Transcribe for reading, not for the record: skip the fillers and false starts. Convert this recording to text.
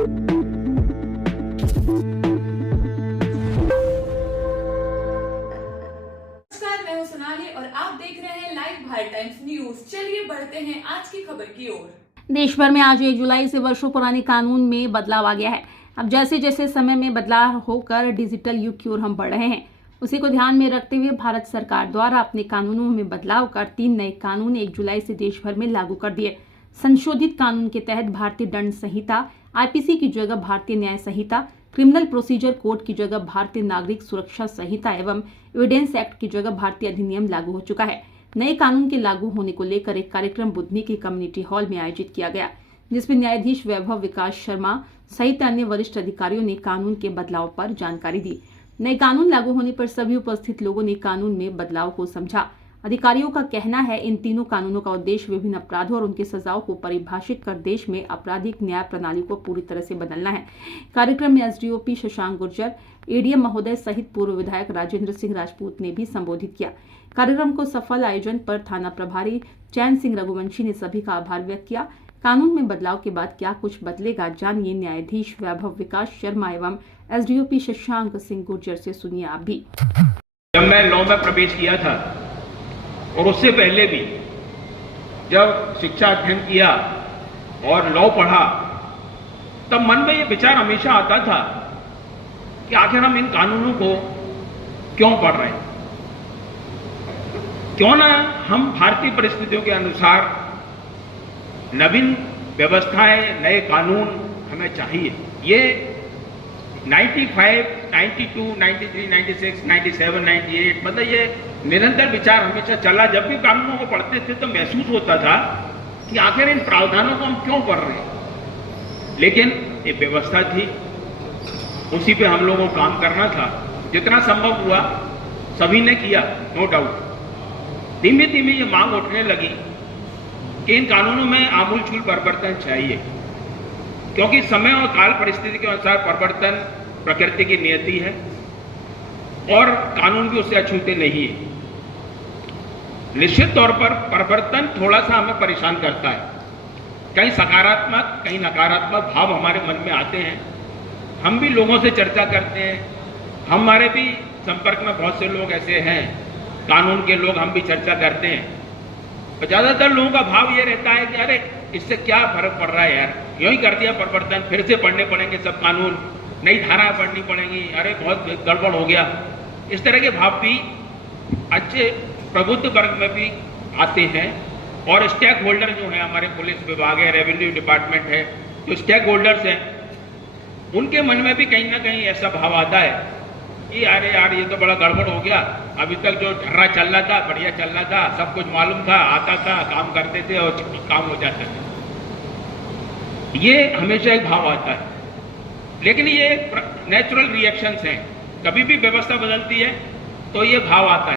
मैं हूं सोनाली और आप देख रहे हैं लाइव भारत टाइम्स न्यूज। चलिए बढ़ते हैं आज की खबर की ओर। देश भर में आज 1 जुलाई से वर्षों पुराने कानून में बदलाव आ गया है। अब जैसे जैसे समय में बदलाव होकर डिजिटल युग की ओर हम बढ़ रहे हैं, उसी को ध्यान में रखते हुए भारत सरकार द्वारा अपने कानूनों में बदलाव कर 3 नए कानून 1 जुलाई से देश भर में लागू कर दिए। संशोधित कानून के तहत भारतीय दंड संहिता आईपीसी की जगह भारतीय न्याय संहिता, क्रिमिनल प्रोसीजर कोड की जगह भारतीय नागरिक सुरक्षा संहिता एवं एविडेंस एक्ट की जगह भारतीय अधिनियम लागू हो चुका है। नए कानून के लागू होने को लेकर एक कार्यक्रम बुधनी के कम्युनिटी हॉल में आयोजित किया गया, जिसमें न्यायाधीश वैभव विकास शर्मा सहित अन्य वरिष्ठ अधिकारियों ने कानून के बदलाव पर जानकारी दी। नए कानून लागू होने पर सभी उपस्थित लोगों ने कानून में बदलाव को समझा। अधिकारियों का कहना है इन तीनों कानूनों का उद्देश्य विभिन्न अपराधों और उनके सजाओं को परिभाषित कर देश में आपराधिक न्याय प्रणाली को पूरी तरह से बदलना है। कार्यक्रम में एसडीओपी शशांक गुर्जर, एडीएम महोदय सहित पूर्व विधायक राजेंद्र सिंह राजपूत ने भी संबोधित किया। कार्यक्रम को सफल आयोजन पर थाना प्रभारी चैन सिंह रघुवंशी ने सभी का आभार व्यक्त किया। कानून में बदलाव के बाद क्या कुछ बदलेगा, जानिए न्यायाधीश वैभव विकास शर्मा एवं एसडीओपी शशांक सिंह गुर्जर से। सुनिए आप भी। जब मैं लॉ में प्रवेश किया था और उससे पहले भी जब शिक्षा अध्ययन किया और लॉ पढ़ा, तब मन में ये विचार हमेशा आता था कि आखिर हम इन कानूनों को क्यों पढ़ रहे हैं। क्यों ना हम भारतीय परिस्थितियों के अनुसार नवीन व्यवस्थाएं, नए कानून हमें चाहिए। ये 95, 92, 93, 96, 97, 98 मतलब ये निरंतर विचार हमेशा चला। जब भी कानूनों को पढ़ते थे तो महसूस होता था कि आखिर इन प्रावधानों को हम क्यों पढ़ रहे हैं। लेकिन ये व्यवस्था थी, उसी पे हम लोगों को काम करना था। जितना संभव हुआ सभी ने किया, नो डाउट। धीमे धीमे ये मांग उठने लगी कि इन कानूनों में आमूलचूल परिवर्तन चाहिए, क्योंकि समय और काल परिस्थिति के अनुसार परिवर्तन प्रकृति की नियति है और कानून भी उससे अछूते नहीं है। निश्चित तौर पर परिवर्तन थोड़ा सा हमें परेशान करता है। कहीं सकारात्मक, कहीं नकारात्मक भाव हमारे मन में आते हैं। हम भी लोगों से चर्चा करते हैं, हमारे भी संपर्क में बहुत से लोग ऐसे हैं कानून के लोग, हम भी चर्चा करते हैं। और ज्यादातर लोगों का भाव ये रहता है कि अरे इससे क्या फर्क पड़ रहा है यार, यूं ही कर दिया परिवर्तन, फिर से पढ़ने पड़ेंगे सब कानून, नई धारा पढ़नी पड़ेगी, अरे बहुत गड़बड़ हो गया। इस तरह के भाव भी अच्छे प्रबुद्ध वर्ग में भी आते हैं। और स्टेक होल्डर जो है, हमारे पुलिस विभाग है, रेवेन्यू डिपार्टमेंट है, जो स्टेक होल्डर्स हैं, उनके मन में भी कहीं ना कहीं ऐसा भाव आता है कि अरे यार ये तो बड़ा गड़बड़ हो गया। अभी तक जो ढर्रा चल रहा था, बढ़िया चल रहा था, सब कुछ मालूम था, आता था, काम करते थे और काम हो जाता था। ये हमेशा एक भाव आता है। लेकिन ये नेचुरल रिएक्शंस हैं। कभी भी व्यवस्था बदलती है तो ये भाव आता है।